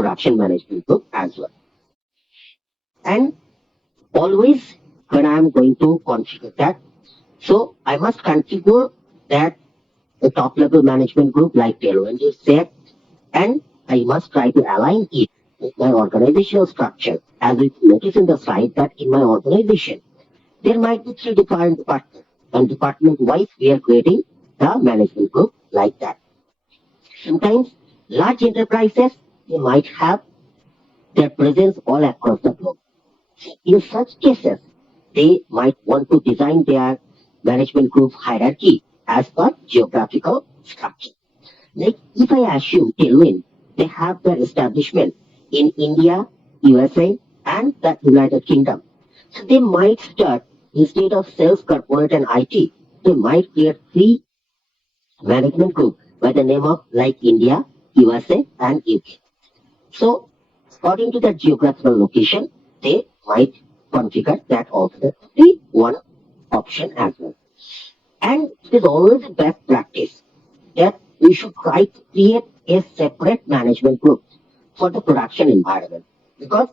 production management group as well. And always when I'm going to configure that, so I must configure that the top level management group like Tailwind is set, and I must try to align it with my organizational structure. As we notice in the slide that in my organization, there might be three different departments, and department wise we are creating the management group like that. Sometimes large enterprises, they might have their presence all across the globe. In such cases, they might want to design their management group hierarchy as per geographical structure. Like if I assume Tailwind, they have their establishment in India, USA, and the United Kingdom. So they might start, instead of sales, corporate, and IT, they might create three management group by the name of like India, USA, and UK. So according to that geographical location, they might configure that also the one option as well. And it is always a best practice that we should try to create a separate management group for the production environment. Because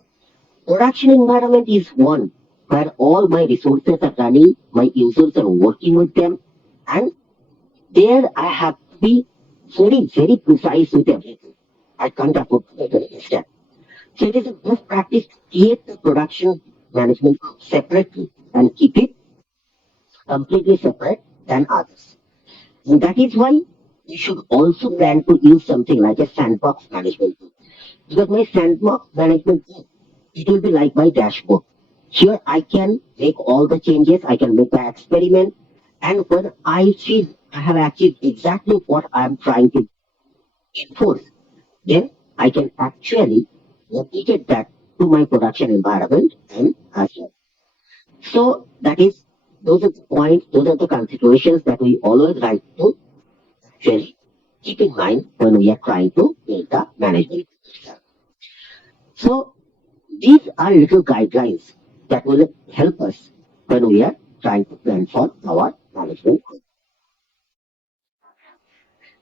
production environment is one where all my resources are running, my users are working with them, and there I have to be very, very precise with everything. I can't afford to make a mistake. So it is a best practice to create the production management group separately and keep it completely separate than others. And that is why you should also plan to use something like a sandbox management group. Because my sandbox management group, it will be like my dashboard. Here I can make all the changes, I can make the experiment, and when I feel I have achieved exactly what I am trying to enforce, then I can actually replicate that to my production environment and as well. So that is, those are the points, those are the considerations that we always like to actually keep in mind when we are trying to build the management system. So these are little guidelines that will help us when we are trying to plan for our management group.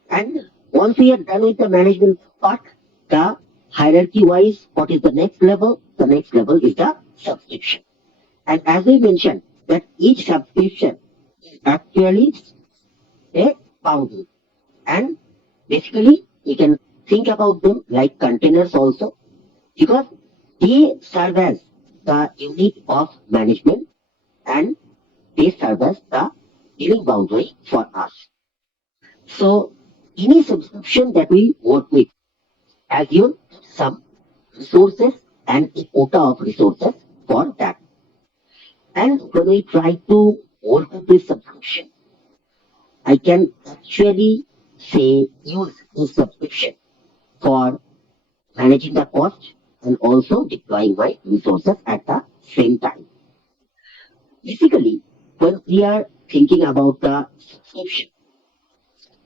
And once we are done with the management part, the hierarchy wise, what is the next level? The next level is the subscription. And as we mentioned, that each subscription is actually a boundary. And basically, you can think about them like containers also, because they serve as the unit of management and they serve as the dealing boundary for us. So any subscription that we work with assume some resources and a quota of resources for that. And when we try to work with this subscription, I can actually say use this subscription for managing the cost and also deploying my resources at the same time. Basically, when we are thinking about the subscription,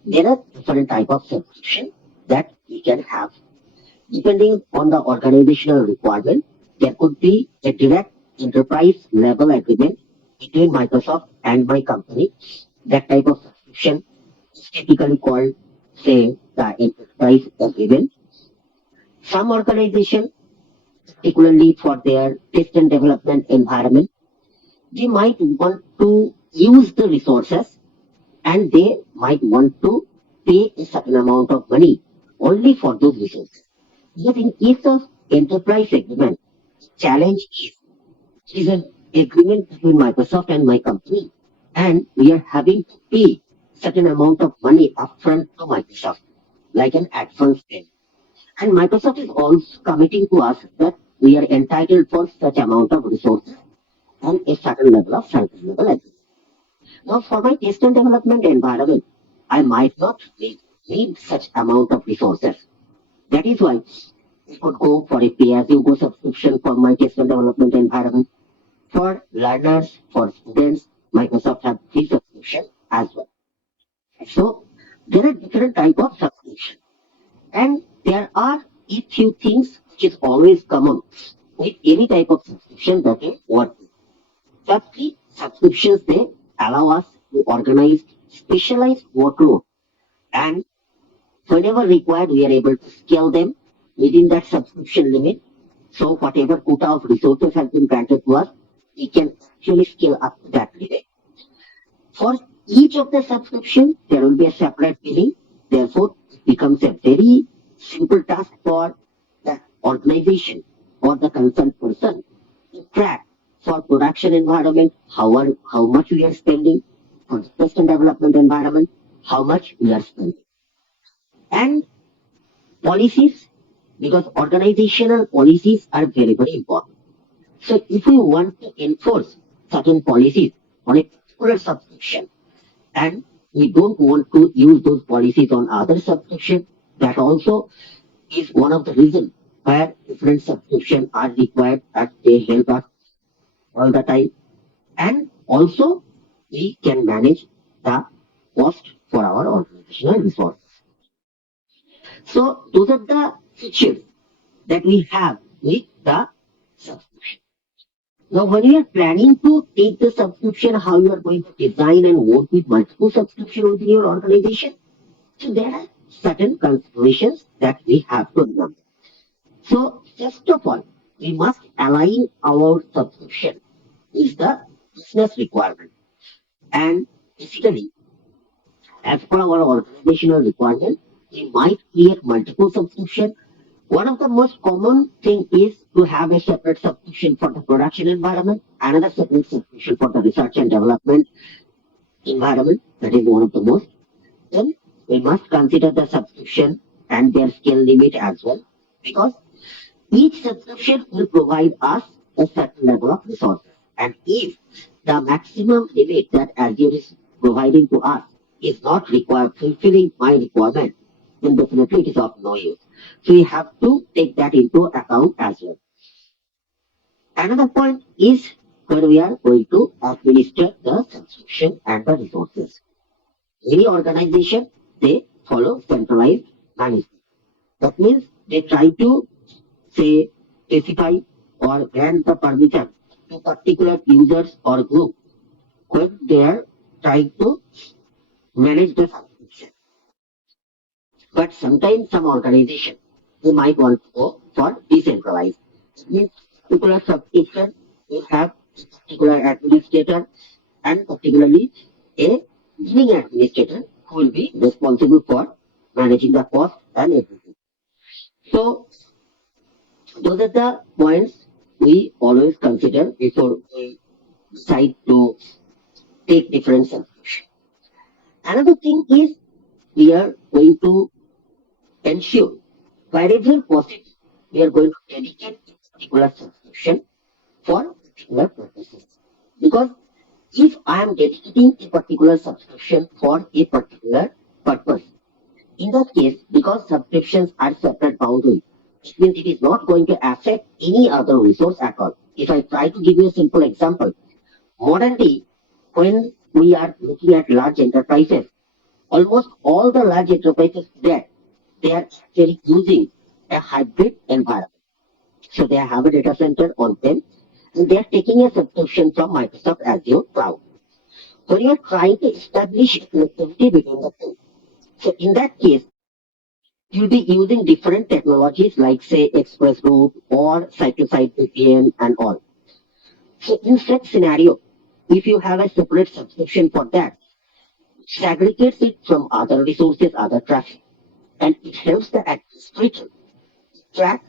there are different type of subscription that we can have. Depending on the organizational requirement, there could be a direct enterprise level agreement between Microsoft and my company. That type of subscription is typically called, say, the enterprise agreement. Some organization, particularly for their test and development environment, they might want to use the resources and they might want to pay a certain amount of money only for those resources. But in case of enterprise agreement, challenge is it is an agreement between Microsoft and my company, and we are having to pay certain amount of money upfront to Microsoft, like an advance payment. And Microsoft is also committing to us that we are entitled for such amount of resources and a certain level of service level agreement. Now, for my test and development environment, I might not need such amount of resources. That is why we could go for a pay-as-you-go subscription for my test and development environment. For learners, for students, Microsoft have free subscription as well. So there are different type of subscription, and there are a few things which is always common with any type of subscription that we work with. Firstly, subscriptions they allow us to organize specialized workload, and whenever required, we are able to scale them within that subscription limit. So whatever quota of resources has been granted to us, we can actually scale up to that limit. For each of the subscription, there will be a separate billing. Therefore, it becomes a very simple task for the organization or the concerned person to track for production environment, how much we are spending, for the test and development environment, how much we are spending. And policies, because organizational policies are very, very important. So if we want to enforce certain policies on a particular subscription, and we don't want to use those policies on other subscription, that also is one of the reasons where different subscriptions are required and they help us all the time. And also we can manage the cost for our organizational resources. So those are the features that we have with the subscription. Now, when you are planning to take the subscription, how you are going to design and work with multiple subscription within your organization, so there are certain considerations that we have to remember. So, first of all, we must align our subscription with the business requirement. And basically, as per our organizational requirement, we might create multiple subscription. One of the most common thing is to have a separate subscription for the production environment, another separate subscription for the research and development environment. That is one of the most. Then we must consider the subscription and their scale limit as well, because each subscription will provide us a certain level of resources. And if the maximum limit that Azure is providing to us is not required, fulfilling my requirement, then definitely it is of no use. So we have to take that into account as well. Another point is when we are going to administer the subscription and the resources. Many organizations, they follow centralized management. That means they try to say specify or grant the permission to particular users or group when they are trying to manage the subscription. But sometimes some organization they might want to go for decentralized. It means particular subscription will have a particular administrator and particularly a billing administrator who will be responsible for managing the cost and everything. So those are the points we always consider before we decide to take different subscription. Another thing is we are going to ensure wherever possible we are going to dedicate a particular subscription for particular purposes. Because if I am dedicating a particular subscription for a particular purpose, in that case, because subscriptions are separate boundaries, it means it is not going to affect any other resource at all. If I try to give you a simple example, modern day, when we are looking at large enterprises, almost all the large enterprises there, they are actually using a hybrid environment. So they have a data center on them and they are taking a subscription from Microsoft Azure Cloud. When you are trying to establish connectivity between the two, so in that case, you'll be using different technologies like say Express Route or site-to-site VPN and all. So in such scenario, if you have a separate subscription for that, it segregates it from other resources, other traffic, and it helps the administrator track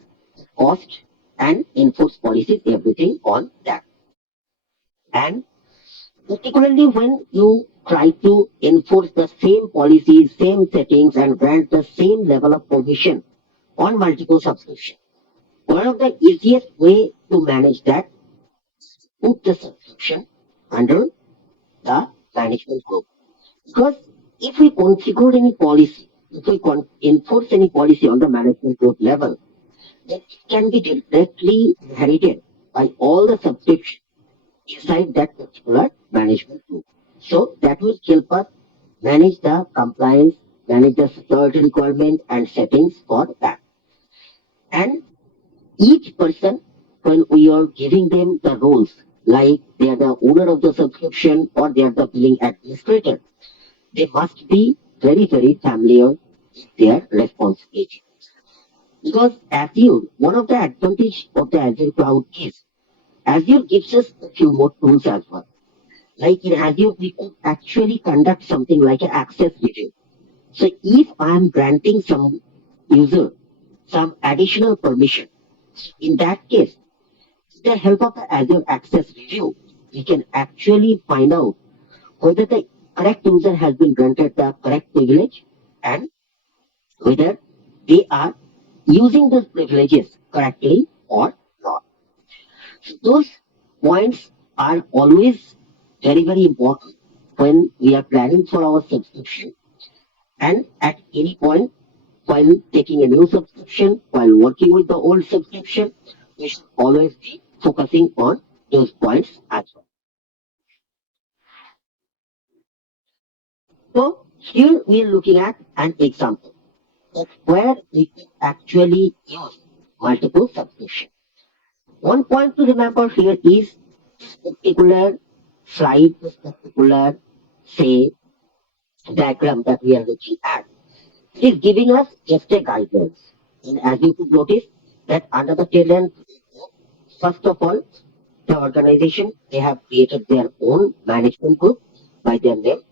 cost and enforce policies, everything on that. And particularly when you try to enforce the same policies, same settings, and grant the same level of permission on multiple subscriptions. One of the easiest way to manage that, put the subscription under the management group. Because if we configure any policy, if we enforce any policy on the management group level, then it can be directly inherited by all the subscriptions inside that particular management group. So that will help us manage the compliance, manage the security requirement and settings for that. And each person, when we are giving them the roles, like they are the owner of the subscription or they are the billing administrator, they must be very, very familiar with their responsibility. Because Azure, one of the advantage of the Azure cloud is Azure gives us a few more tools as well. Like in Azure, we could actually conduct something like an access review. So if I am granting some user some additional permission, in that case, with the help of the Azure Access Review, we can actually find out whether the correct user has been granted the correct privilege and whether they are using those privileges correctly or not. So those points are always very, very important when we are planning for our subscription and at any point while taking a new subscription, while working with the old subscription, we should always be focusing on those points as well. So here we are looking at an example of where we can actually use multiple subscriptions. One point to remember here is this particular slide, this particular say diagram that we are looking at is giving us just a guidance. And as you could notice that under the tail, first of all, the organization they have created their own management group by their name,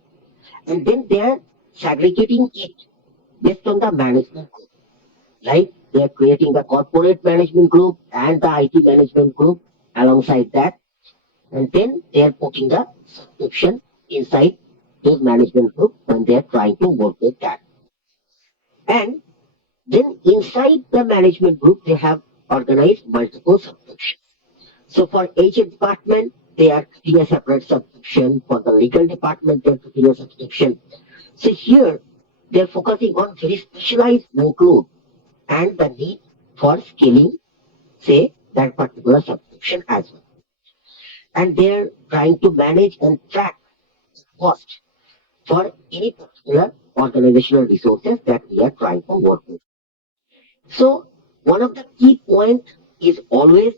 and then they are segregating it based on the management group. Like they are creating the corporate management group and the IT management group alongside that, and then they are putting the subscription inside those management group when they are trying to work with that. And then inside the management group, they have organized multiple subscriptions. So for each department, they are creating a separate subscription. For the legal department, they're creating a subscription. So here, they're focusing on very specialized workload and the need for scaling, say, that particular subscription as well. And they're trying to manage and track cost for any particular organizational resources that we are trying to work with. So one of the key points is always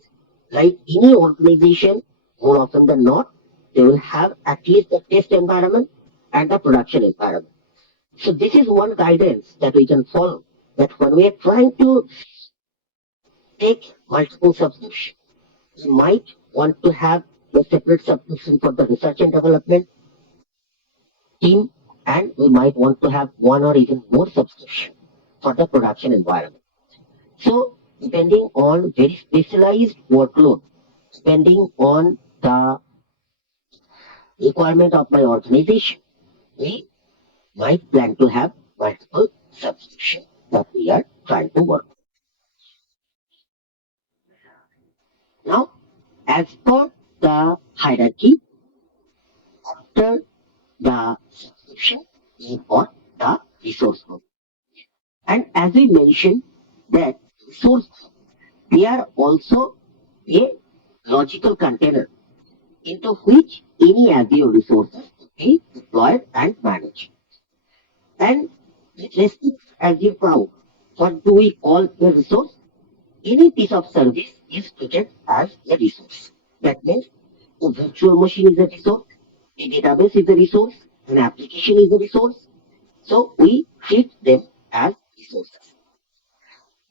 like any organization, more often than not, they will have at least the test environment and the production environment. So this is one guidance that we can follow. That when we are trying to take multiple subscriptions, we might want to have a separate subscription for the research and development team, and we might want to have one or even more subscription for the production environment. So depending on very specialized workload, depending on the requirement of my organization, we might plan to have multiple subscriptions that we are trying to work. Now, as per the hierarchy, after the subscription, we got the resource group. And as we mentioned, that resource group, they are also a logical container into which any Azure resources to be deployed and managed. And with respect to Azure Cloud, what do we call a resource? Any piece of service is treated as a resource. That means a virtual machine is a resource, a database is a resource, an application is a resource. So we treat them as resources.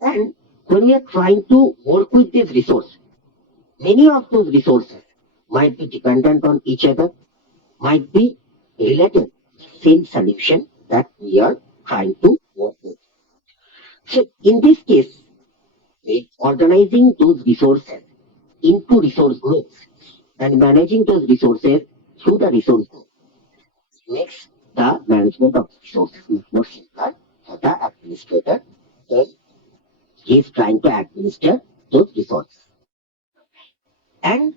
And when we are trying to work with these resources, many of those resources might be dependent on each other, might be related to the same solution that we are trying to work with. So in this case, organizing those resources into resource groups and managing those resources through the resource group makes the management of resources much more simpler for the administrator when he is trying to administer those resources. And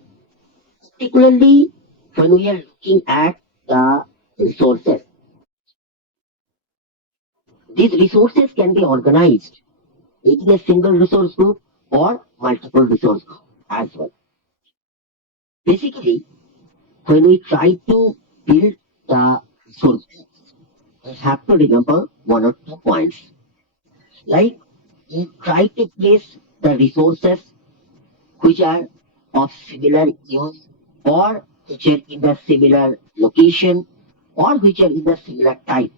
particularly when we are looking at the resources, these resources can be organized in a single resource group or multiple resource group as well. Basically, when we try to build the resource groups, we have to remember one or two points. Like we try to place the resources which are of similar use or which are in the similar location or which are in the similar type,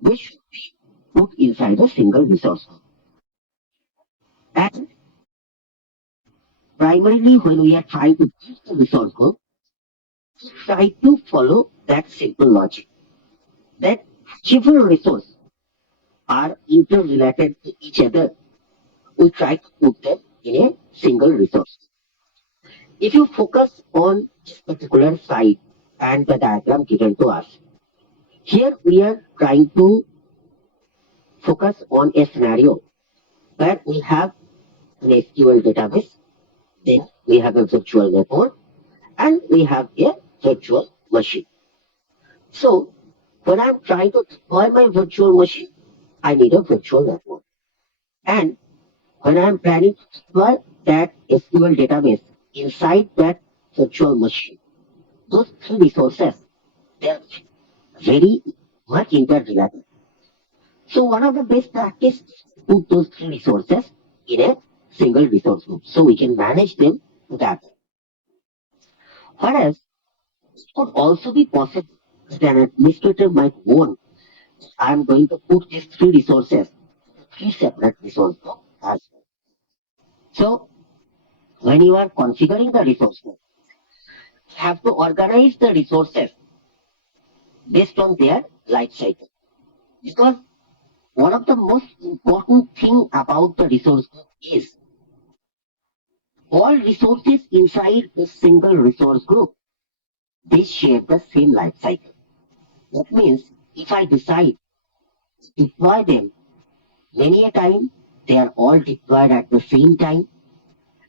which should be put inside a single resource group. And primarily when we are trying to build the resource group, we try to follow that simple logic that several resources are interrelated to each other. We try to put them in a single resource. If you focus on this particular site and the diagram given to us, here we are trying to focus on a scenario where we have an SQL database, then we have a virtual network, and we have a virtual machine. So when I'm trying to deploy my virtual machine, I need a virtual network. And when I'm planning to deploy that SQL database inside that virtual machine, those three resources, they're very much interrelated. So one of the best practice is to put those three resources in a single resource group so we can manage them together. Whereas it could also be possible that an administrator might want I'm going to put these three resources, three separate resource groups as well. So when you are configuring the resource group, you have to organize the resources based on their life cycle. Because one of the most important thing about the resource group is all resources inside a single resource group, they share the same life cycle. That means if I decide to deploy them many a time, they are all deployed at the same time.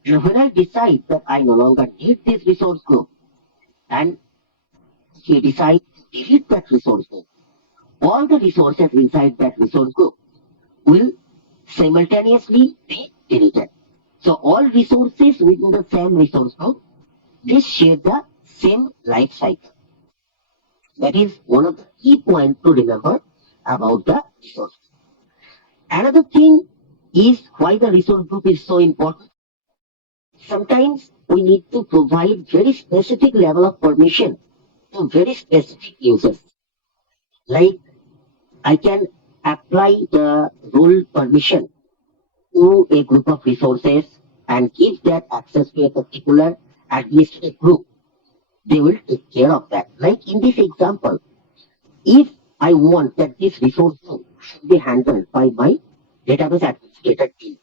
And when I decide that I no longer need this resource group and we decide to delete that resource group, all the resources inside that resource group will simultaneously be deleted. So all resources within the same resource group, they share the same life cycle. That is one of the key points to remember about the resource. Another thing is why the resource group is so important. Sometimes we need to provide very specific level of permission to very specific users. Like I can apply the role permission to a group of resources and give that access to a particular administrative group. They will take care of that. Like in this example, if I want that this resource group should be handled by my database administrator team,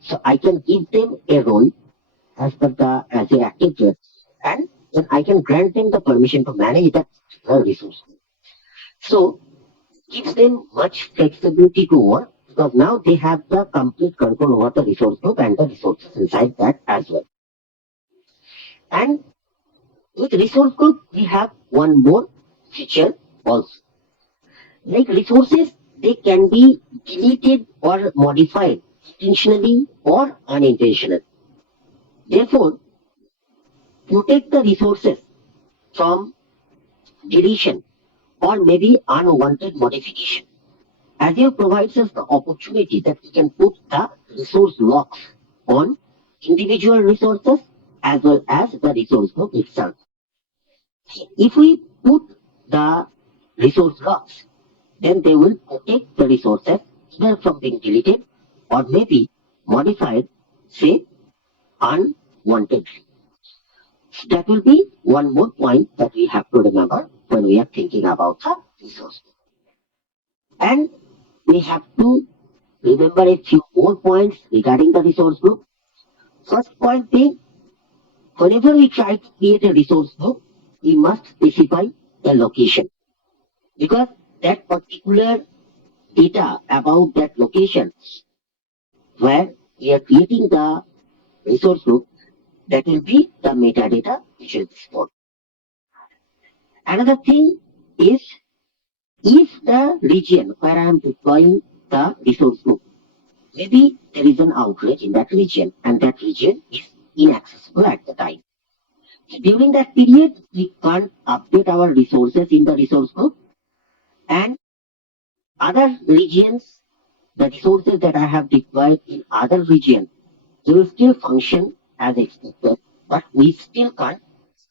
so I can give them a role as per the Azure Active Directory, and then I can grant them the permission to manage that particular resource. So gives them much flexibility to work because now they have the complete control over the resource group and the resources inside that as well. And with resource group, we have one more feature also. Like resources, they can be deleted or modified intentionally or unintentionally. Therefore, protect the resources from deletion or maybe unwanted modification. Azure provides us the opportunity that we can put the resource locks on individual resources as well as the resource group itself. If we put the resource locks, then they will protect the resources either from being deleted or maybe modified, say, unwantedly. So that will be one more point that we have to remember when we are thinking about the resource. And we have to remember a few more points regarding the resource group. First point being, whenever we try to create a resource group, we must specify the location because that particular data about that location where we are creating the resource group, that will be the metadata which will be stored. Another thing is if the region where I am deploying the resource group, maybe there is an outrage in that region and that region is inaccessible at the time. So during that period, we can't update our resources in the resource group and other regions, the resources that I have deployed in other regions, they will still function as expected, but we still can't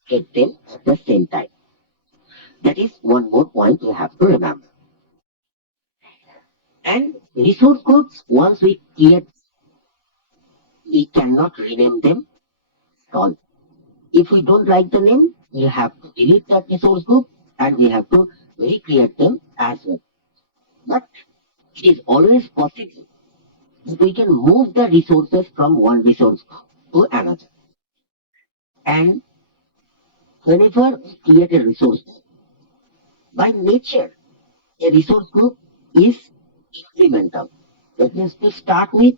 get them at the same time. That is one more point we have to remember. And resource groups, once we create we cannot rename them at all. If we don't like the name, we have to delete that resource group and we have to recreate them as well. But it is always possible that we can move the resources from one resource group to another. And whenever we create a resource group, by nature, a resource group is incremental. That means to start with,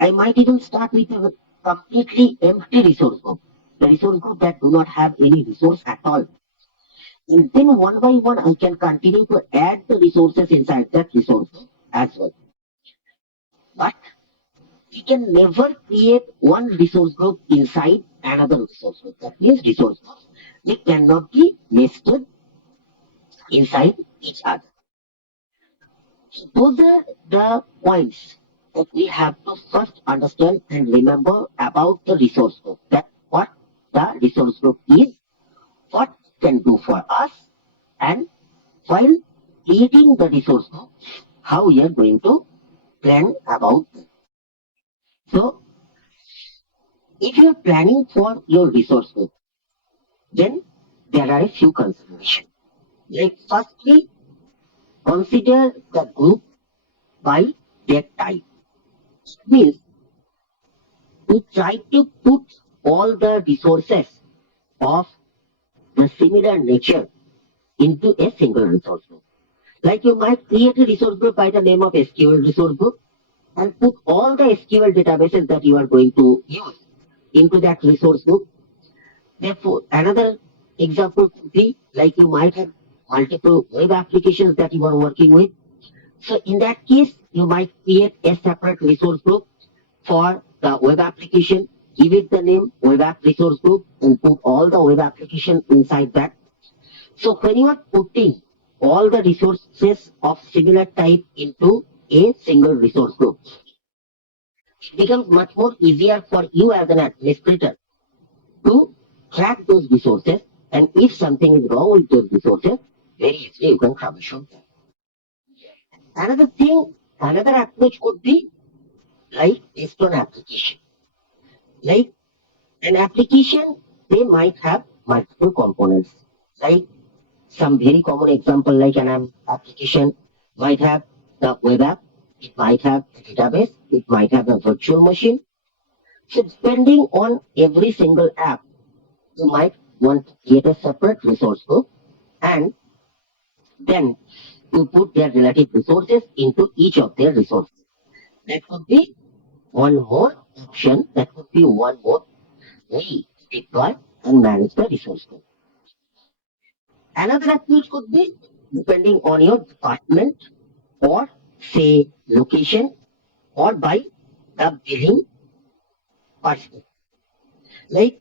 I might even start with a completely empty resource group, the resource group that do not have any resource at all. And then one by one, I can continue to add the resources inside that resource group as well. But we can never create one resource group inside another resource group. That means resource groups, they cannot be nested inside each other. So those are the points that we have to first understand and remember about the resource group. That what the resource group is, what it can do for us, and while creating the resource group, how we are going to plan about it. So, if you are planning for your resource group, then there are a few considerations. Like firstly, consider the group by their type. It means we try to put all the resources of the similar nature into a single resource group. Like you might create a resource group by the name of SQL resource group and put all the SQL databases that you are going to use into that resource group. Therefore, another example could be like you might have multiple web applications that you are working with. So in that case, you might create a separate resource group for the web application, give it the name web app resource group and put all the web application inside that. So when you are putting all the resources of similar type into a single resource group, it becomes much more easier for you as an administrator to track those resources, and if something is wrong with those resources, very easily you can troubleshoot them. Another thing, another approach could be like based on application. Like an application, they might have multiple components. Like some very common example, like an application might have the web app, it might have a database, it might have a virtual machine. So depending on every single app, you might want to create a separate resource group and then you put their relative resources into each of their resources. That could be one more option, that could be one more way to deploy and manage the resource group. Another approach could be depending on your department or say location or by the billing person. Like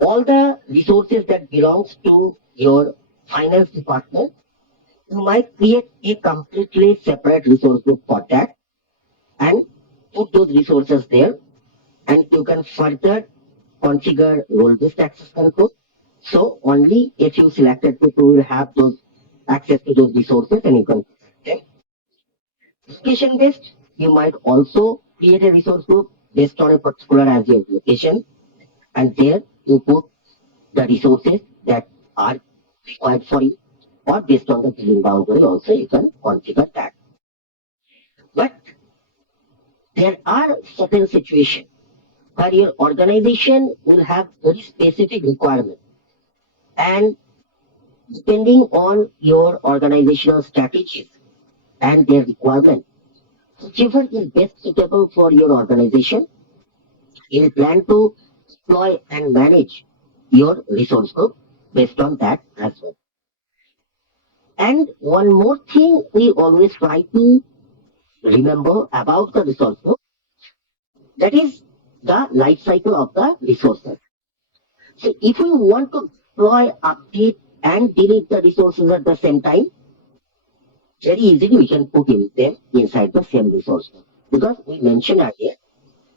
all the resources that belongs to your finance department, you might create a completely separate resource group for that and put those resources there, and you can further configure role-based access control. So only if you selected people will have those access to those resources and you can protect them. Location based, you might also create a resource group based on a particular Azure location, and there you put the resources that are required for you, or based on the billing boundary also you can configure that. But there are certain situations where your organization will have very specific requirements, and depending on your organizational strategies and their requirement, whichever is best suitable for your organization, you plan to deploy and manage your resource group based on that as well. And one more thing we always try to remember about the resource group, that is the life cycle of the resources. So if we want to deploy, update, and delete the resources at the same time, very easily we can put them inside the same resource group. Because we mentioned earlier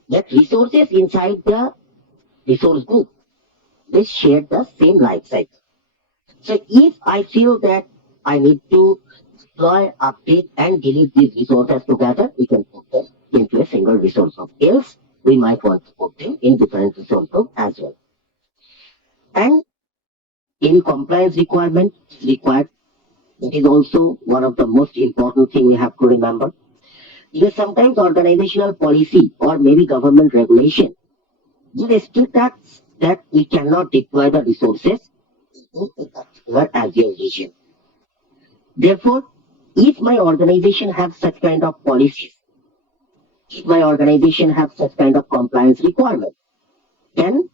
that resources inside the resource group, they share the same life cycle. So if I feel that I need to deploy, update, and delete these resources together, we can put them into a single resource group. Else, we might want to put them in different resource group as well. And any compliance requirement is required. It is also one of the most important thing we have to remember. Because sometimes organizational policy or maybe government regulation will restrict us that we cannot deploy the resources in a particular Azure region. Therefore, if my organization have such kind of policies, if my organization have such kind of compliance requirement, then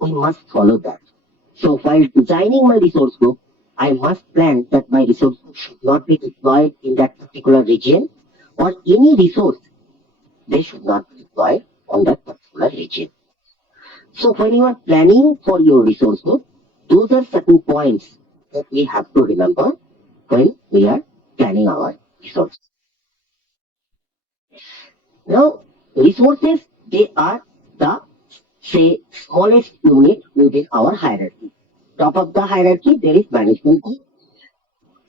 we must follow that. So while designing my resource group, I must plan that my resource group should not be deployed in that particular region, or any resource, they should not be deployed on that particular region. So when you are planning for your resource group, those are certain points that we have to remember when we are planning our resources. Now, resources, they are the, say, smallest unit within our hierarchy. Top of the hierarchy, there is management group.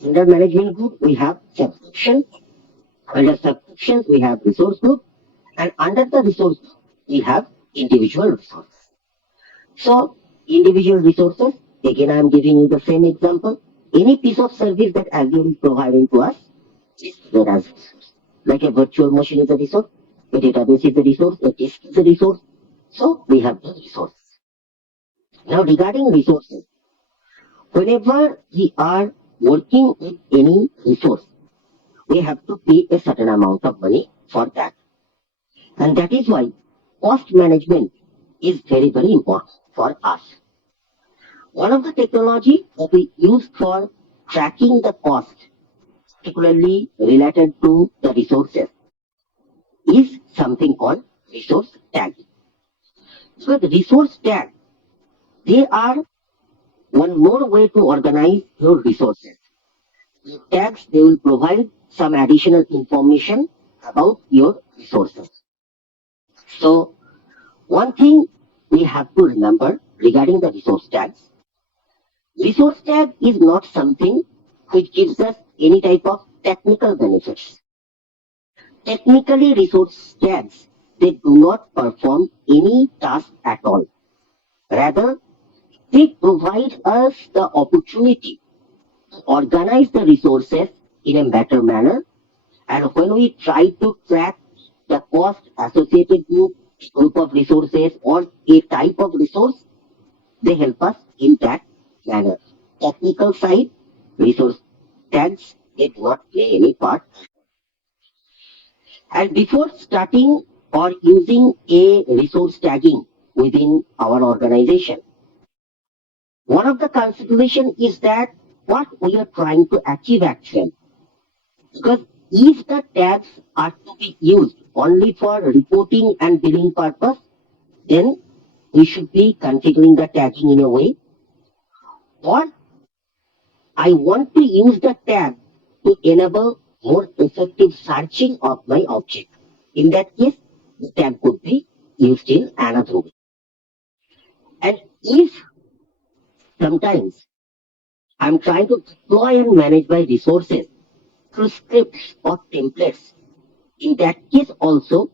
Under management group, we have subscriptions. Under subscriptions, we have resource group. And under the resource group, we have individual resources. So, individual resources, again, I am giving you the same example. Any piece of service that Azure is providing to us is there as a resource. Like a virtual machine is a resource, a database is a resource, a disk is a resource. So, we have those resources. Now, regarding resources, whenever we are working with any resource, we have to pay a certain amount of money for that. And that is why cost management is very, very important for us. One of the technology that we use for tracking the cost, particularly related to the resources, is something called resource tag. So the resource tag, they are one more way to organize your resources. The tags, they will provide some additional information about your resources. So one thing we have to remember regarding the resource tags, resource tag is not something which gives us any type of technical benefits. Technically, resource tags, they do not perform any task at all. Rather, they provide us the opportunity to organize the resources in a better manner. And when we try to track the cost associated with a group of resources or a type of resource, they help us in that manner. Technical side, resource tags, they do not play any part. And before starting or using a resource tagging within our organization, one of the consideration is that what we are trying to achieve actually. Because if the tags are to be used only for reporting and billing purpose, then we should be configuring the tagging in a way, or I want to use the tag to enable more effective searching of my object. In that case, the tag could be used in another way. And if sometimes I'm trying to deploy and manage my resources through scripts or templates, in that case also,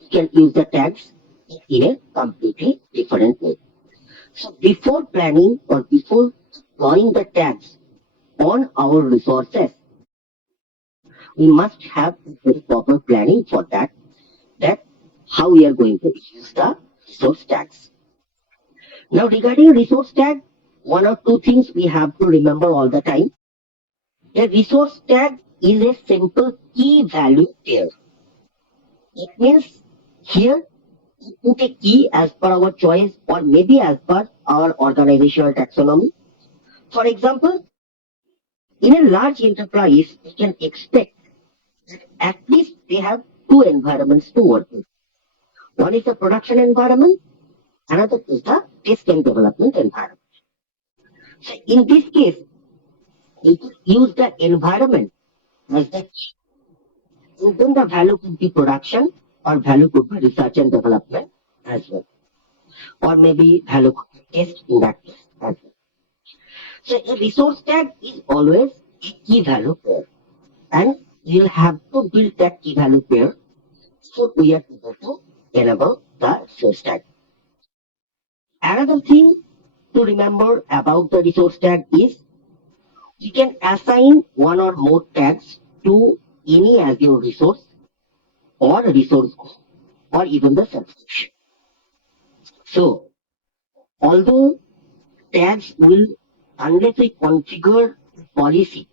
you can use the tags in a completely different way. So before planning or before deploying the tags on our resources, we must have a very proper planning for that how we are going to use the resource tags. Now regarding resource tag, one or two things we have to remember all the time. A resource tag is a simple key value pair. It means here we put a key as per our choice or maybe as per our organizational taxonomy. For example, in a large enterprise, we can expect that at least they have two environments to work with. One is the production environment, another is the test and development environment. So in this case, we could use the environment as the key. And then the value could be production or value could be research and development as well. Or maybe value could be test in that case as well. So a resource tag is always a key value pair. And you'll have to build that key value pair so we are able to enable the resource tag. Another thing to remember about the resource tag is you can assign one or more tags to any Azure resource or resource group or even the subscription. So, although tags will, unless we configure policy,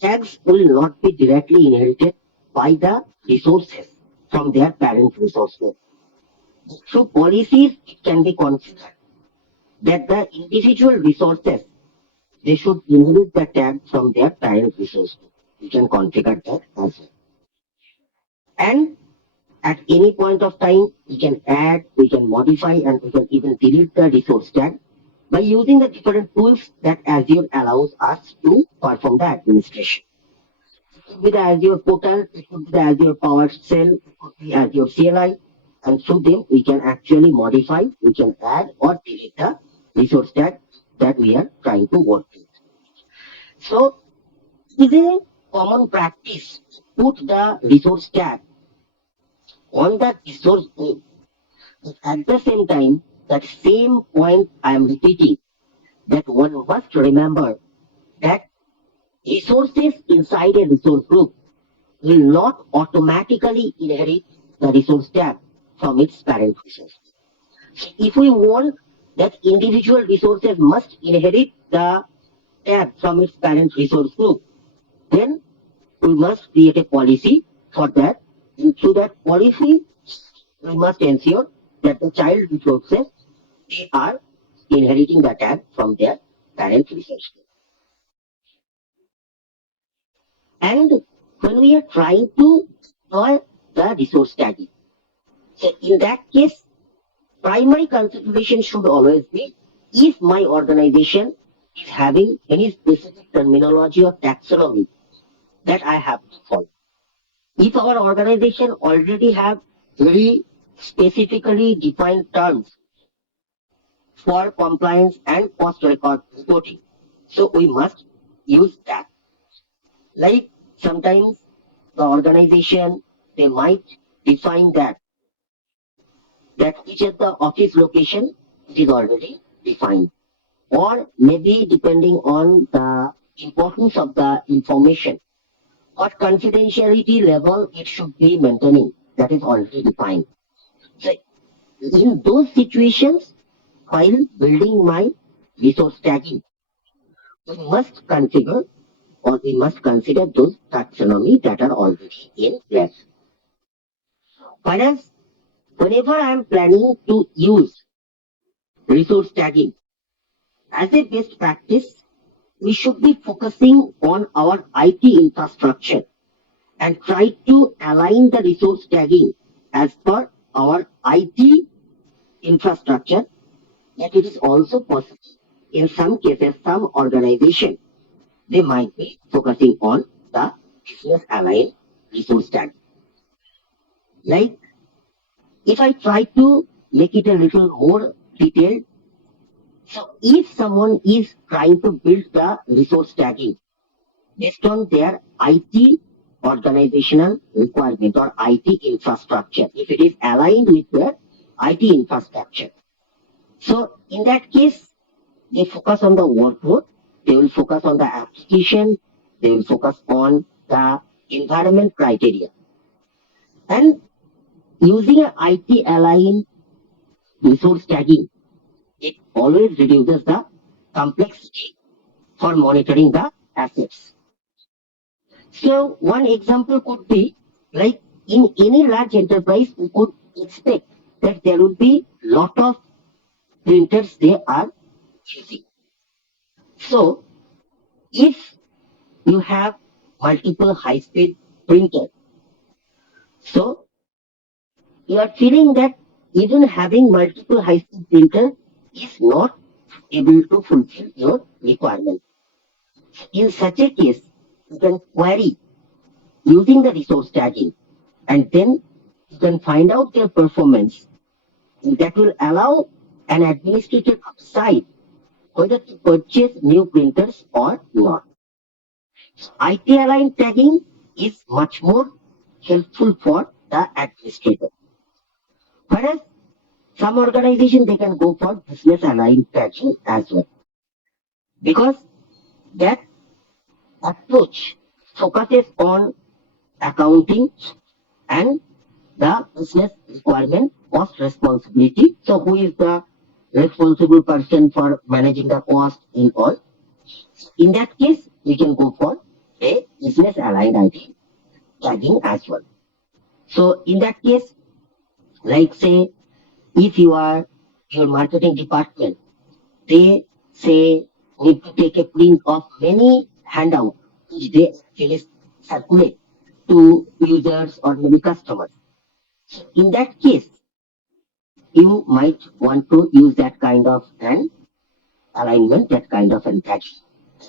tags will not be directly inherited by the resources from their parent resource group. Through policies, it can be configured that the individual resources they should inherit the tag from their parent resource group. You can configure that as well. And at any point of time, we can add, we can modify, and we can even delete the resource tag by using the different tools that Azure allows us to perform the administration. It could be the Azure portal, it could be the Azure PowerShell, it could be Azure CLI, and through them we can actually modify, we can add or delete the resource tag that we are trying to work with. So it is a common practice to put the resource tag on the resource group. But at the same time, that same point I am repeating that one must remember that resources inside a resource group will not automatically inherit the resource tag from its parent resource. So if we want that individual resources must inherit the tag from its parent resource group, then we must create a policy for that. And through that policy, we must ensure that the child resources they are inheriting the tag from their parent resource group. And when we are trying to deploy the resource tagging, so in that case, primary consideration should always be if my organization is having any specific terminology or taxonomy that I have to follow. If our organization already have very specifically defined terms for compliance and post record reporting, so we must use that. Like sometimes the organization they might define that each of the office location it is already defined, or maybe depending on the importance of the information what confidentiality level it should be maintaining that is already defined. So in those situations, while building my resource tagging, we must configure or we must consider those taxonomy that are already in place. Whereas whenever I am planning to use resource tagging as a best practice, we should be focusing on our IT infrastructure and try to align the resource tagging as per our IT infrastructure. Yet it is also possible in some cases, some organization they might be focusing on the business aligned resource tagging. Like if I try to make it a little more detailed, so if someone is trying to build the resource tagging based on their IT organizational requirement or IT infrastructure, if it is aligned with their IT infrastructure. So in that case, they focus on the workload, they will focus on the application, they will focus on the environment criteria. And using an IT aligned resource tagging, it always reduces the complexity for monitoring the assets. So one example could be like in any large enterprise, we could expect that there will be lot of printers they are using. So if you have multiple high-speed printer, so you are feeling that even having multiple high-speed printer is not able to fulfill your requirement. In such a case, you can query using the resource tagging and then you can find out their performance that will allow an administrator to decide whether to purchase new printers or not. IT aligned tagging is much more helpful for the administrator. Whereas some organization they can go for business aligned tagging as well, because that approach focuses on accounting and the business requirement, cost responsibility. So who is the responsible person for managing the cost in all? In that case, we can go for a business aligned ID tagging as well. So in that case, like say, if you are your marketing department, they say need to take a print of many handout which they actually circulate to users or maybe customers. In that case, you might want to use that kind of an alignment, that kind of an tagging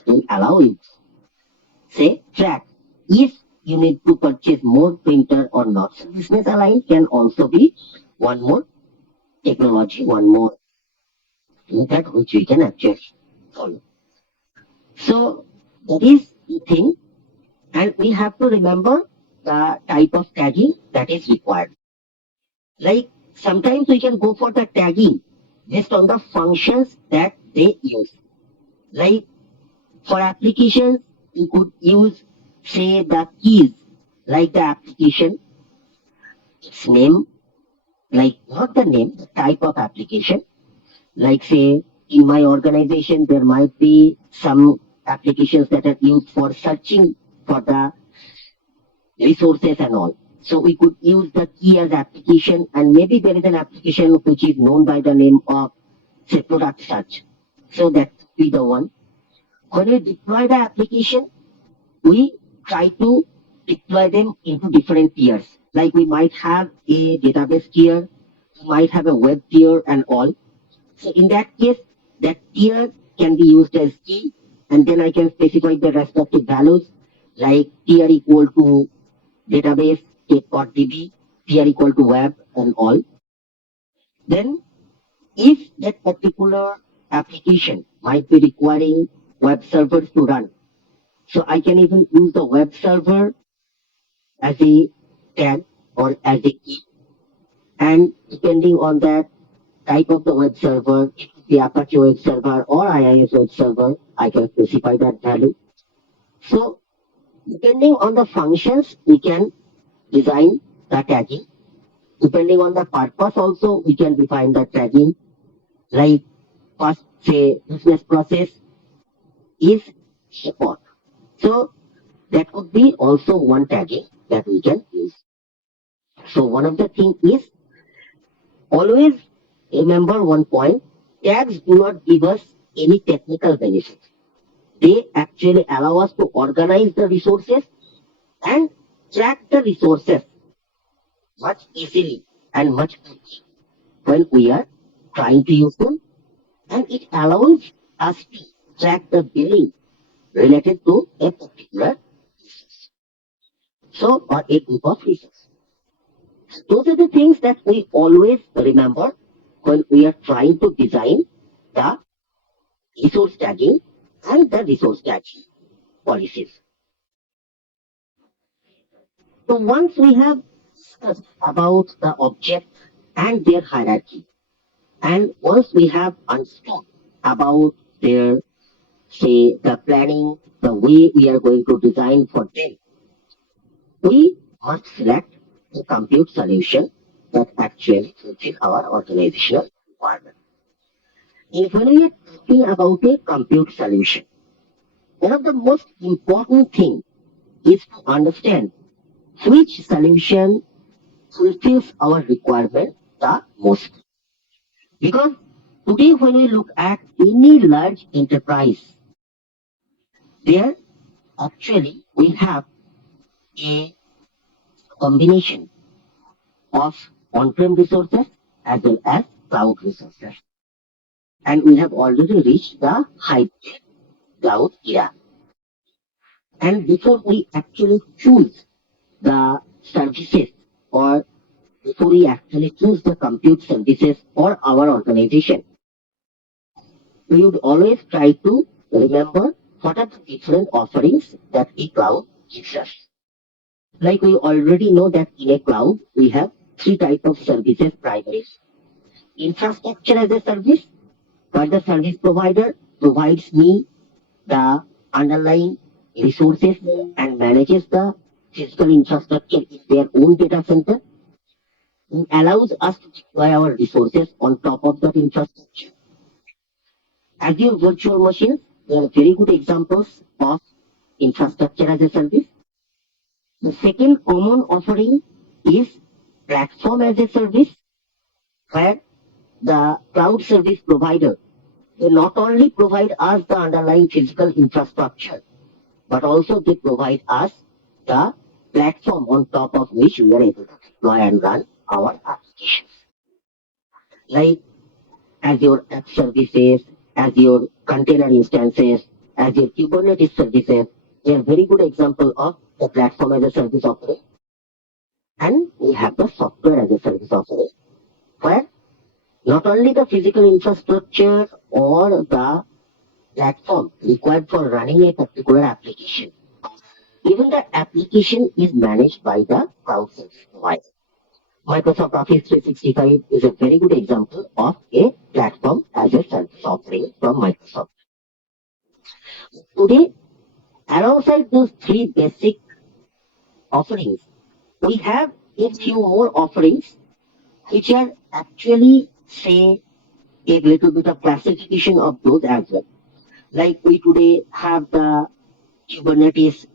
will allow you say track if you need to purchase more printer or not. So business aligned can also be one more technology, one more method which we can actually follow. So that is the thing, and we have to remember the type of tagging that is required. Like sometimes we can go for the tagging based on the functions that they use. Like for applications, you could use say the keys, like the application, its name, like not the name, the type of application. Like say in my organization, there might be some applications that are used for searching for the resources and all. So we could use the key as application, and maybe there is an application which is known by the name of say product search. So that could be the one. When we deploy the application, we try to deploy them into different tiers. Like we might have a database tier, we might have a web tier and all. So in that case, that tier can be used as key, and then I can specify the respective values like tier equal to database, take.db, tier equal to web and all. Then if that particular application might be requiring web servers to run, so I can even use the web server as a tag or as a key. And depending on that type of the web server, the Apache web server or IIS web server, I can specify that value. So depending on the functions, we can design the tagging. Depending on the purpose also, we can define the tagging. Like first, say business process is support. So that could be also one tagging that we can use. So one of the things is always remember one point, tags do not give us any technical benefit. They actually allow us to organize the resources and track the resources much easily and much quickly when we are trying to use them, and it allows us to track the billing related to a particular resource. So or a group of resources. Those are the things that we always remember when we are trying to design the resource tagging and the resource tagging policies. So once we have discussed about the object and their hierarchy, and once we have understood about their, say, the planning, the way we are going to design for them, we must select a compute solution that actually fulfill our organizational requirement. If when we are talking about a compute solution, one of the most important thing is to understand which solution fulfills our requirement the most. Because today when we look at any large enterprise, there actually we have a combination of on-prem resources as well as cloud resources. And we have already reached the hybrid cloud era. And before we actually choose the services, or before we actually choose the compute services for our organization, we would always try to remember what are the different offerings that a cloud gives us. Like we already know that in a cloud we have three types of services primarily. Infrastructure as a service, where the service provider provides me the underlying resources and manages the physical infrastructure in their own data center. It allows us to deploy our resources on top of that infrastructure. Azure virtual machines, they are very good examples of infrastructure as a service. The second common offering is platform as a service, where the cloud service provider, they not only provide us the underlying physical infrastructure, but also they provide us the platform on top of which we are able to deploy and run our applications. Like Azure App Services, Azure Container Instances, Azure Kubernetes Services, they are very good example of the platform as a service offering. And we have the software as a service offering, where not only the physical infrastructure or the platform required for running a particular application, even the application is managed by the cloud service provider. Microsoft Office 365 is a very good example of a platform as a service offering from Microsoft. Today, alongside those three basic offerings, we have a few more offerings which are actually, say, a little bit of classification of those as well. Like we today have the Kubernetes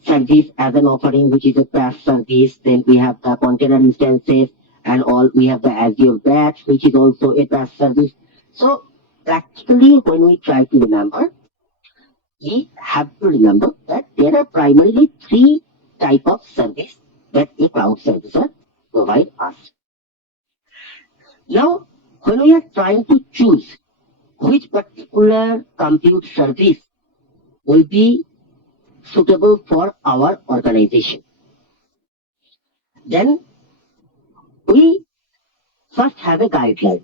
service as an offering, which is a PaaS service. Then we have the container instances and all. We have the Azure Batch, which is also a PaaS service. So practically, when we try to remember, we have to remember that there are primarily three type of service that a cloud servicer provide us. Now, when we are trying to choose which particular compute service will be suitable for our organization, then we first have a guideline.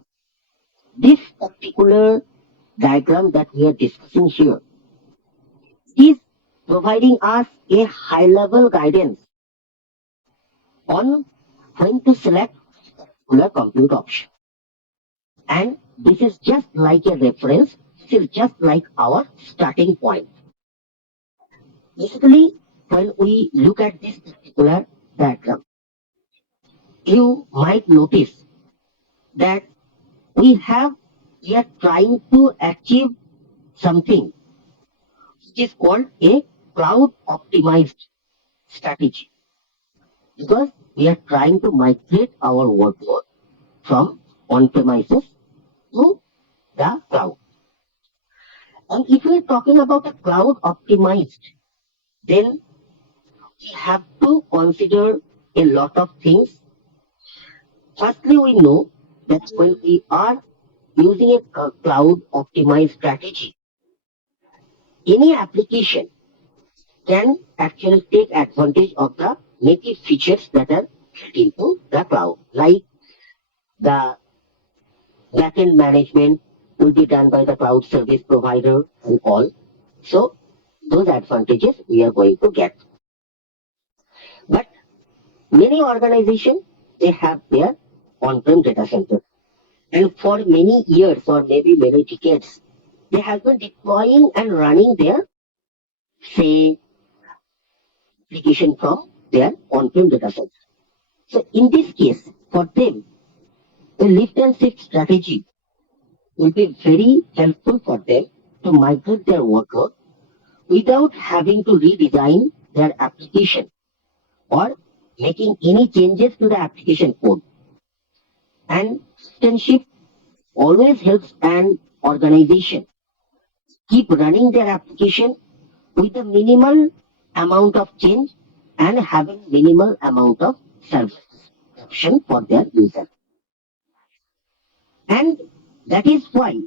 This particular diagram that we are discussing here is providing us a high level guidance on when to select a particular compute option. And this is just like a reference, this is just like our starting point. Basically, when we look at this particular diagram, you might notice that we are trying to achieve something which is called a cloud optimized strategy, because we are trying to migrate our workload from on-premises to the cloud. And if we are talking about a cloud optimized, then we have to consider a lot of things. Firstly, we know that when we are using a cloud optimized strategy, any application can actually take advantage of the native features that are built into the cloud, like the backend management will be done by the cloud service provider and all. So those advantages we are going to get. But many organizations, they have their on-prem data center. And for many years or maybe many decades, they have been deploying and running their, say, application from their on-prem data center. So in this case, for them, a lift and shift strategy will be very helpful for them to migrate their workload without having to redesign their application or making any changes to the application code. And lift and shift always helps an organization keep running their application with a minimal amount of change and having minimal amount of service option for their user. And that is why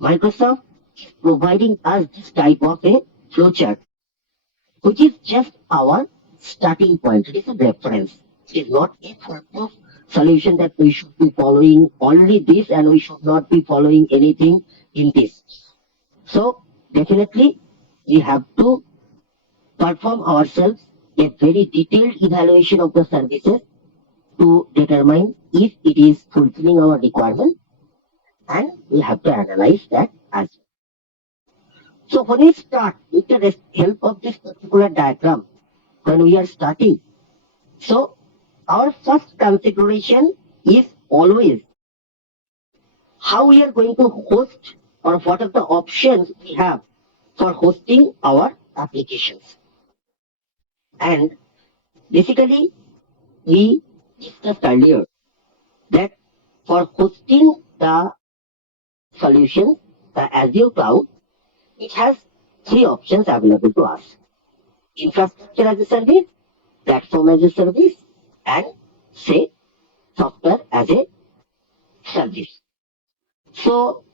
Microsoft is providing us this type of a flowchart, which is just our starting point. It is a reference. It is not a foolproof solution that we should be following only this and we should not be following anything in this. So definitely we have to perform ourselves a very detailed evaluation of the services to determine if it is fulfilling our requirement, and we have to analyze that as well. So when we start with the help of this particular diagram, when we are starting, so our first consideration is always how we are going to host, or what are the options we have for hosting our applications. And basically, we discussed earlier that for hosting the solution, the Azure cloud, it has three options available to us: infrastructure as a service, platform as a service, and say software as a service. So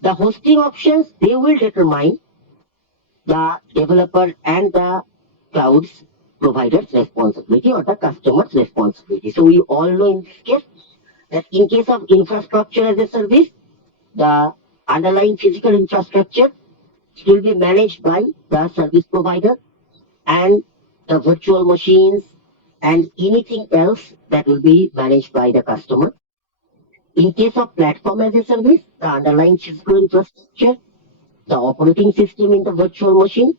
the hosting options, they will determine the developer and the cloud's provider's responsibility or the customer's responsibility. So we all know in this case that in case of infrastructure as a service, the underlying physical infrastructure, it will be managed by the service provider, and the virtual machines and anything else that will be managed by the customer. In case of platform as a service, the underlying physical infrastructure, the operating system in the virtual machine,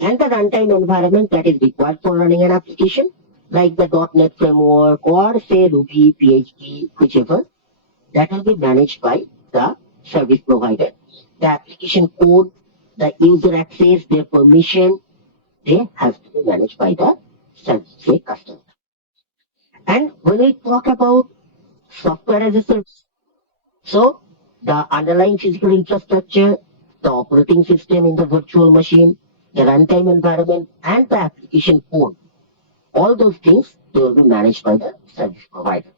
and the runtime environment that is required for running an application, like the .NET framework or say Ruby, PHP, whichever, that will be managed by the service provider. The application code, the user access, their permission, they have to be managed by the say customer. And when we talk about software as a service, so the underlying physical infrastructure, the operating system in the virtual machine, the runtime environment, and the application code, all those things they will be managed by the service provider.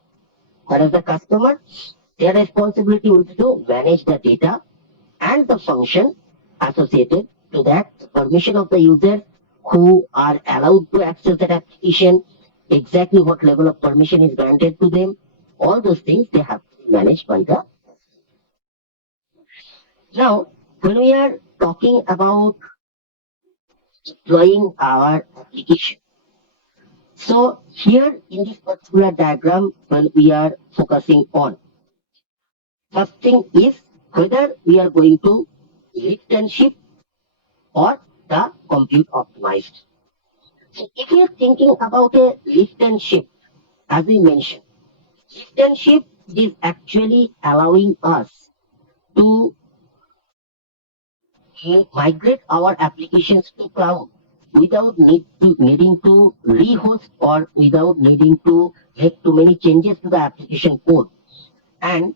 Whereas the customer, their responsibility will be to manage the data and the function associated to that, the permission of the user who are allowed to access that application, exactly what level of permission is granted to them, all those things they have to be managed by the. Now, when we are talking about deploying our application, so here in this particular diagram, when we are focusing on, first thing is whether we are going to lift and shift or the compute optimized. So if you are thinking about a lift and shift, as we mentioned, lift and shift is actually allowing us to migrate our applications to cloud without needing to rehost or without needing to make too many changes to the application code. And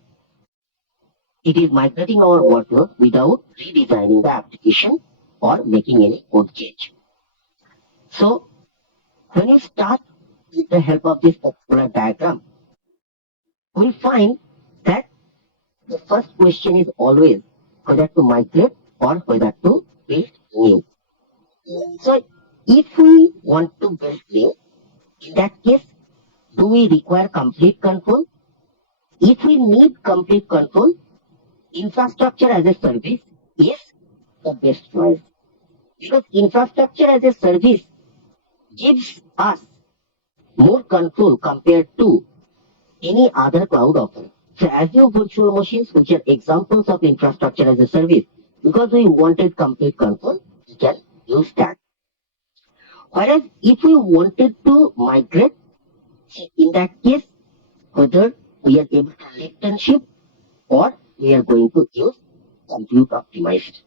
it is migrating our workload without redesigning the application or making any code change. So when you start with the help of this particular diagram, we find that the first question is always whether to migrate or whether to build new. So if we want to build new, in that case, do we require complete control? If we need complete control, infrastructure as a service is the best choice. Because infrastructure as a service gives us more control compared to any other cloud offering. So Azure virtual machines, which are examples of infrastructure as a service, because we wanted complete control, we can use that. Whereas if we wanted to migrate, in that case, whether we are able to lift and shift or we are going to use compute optimized.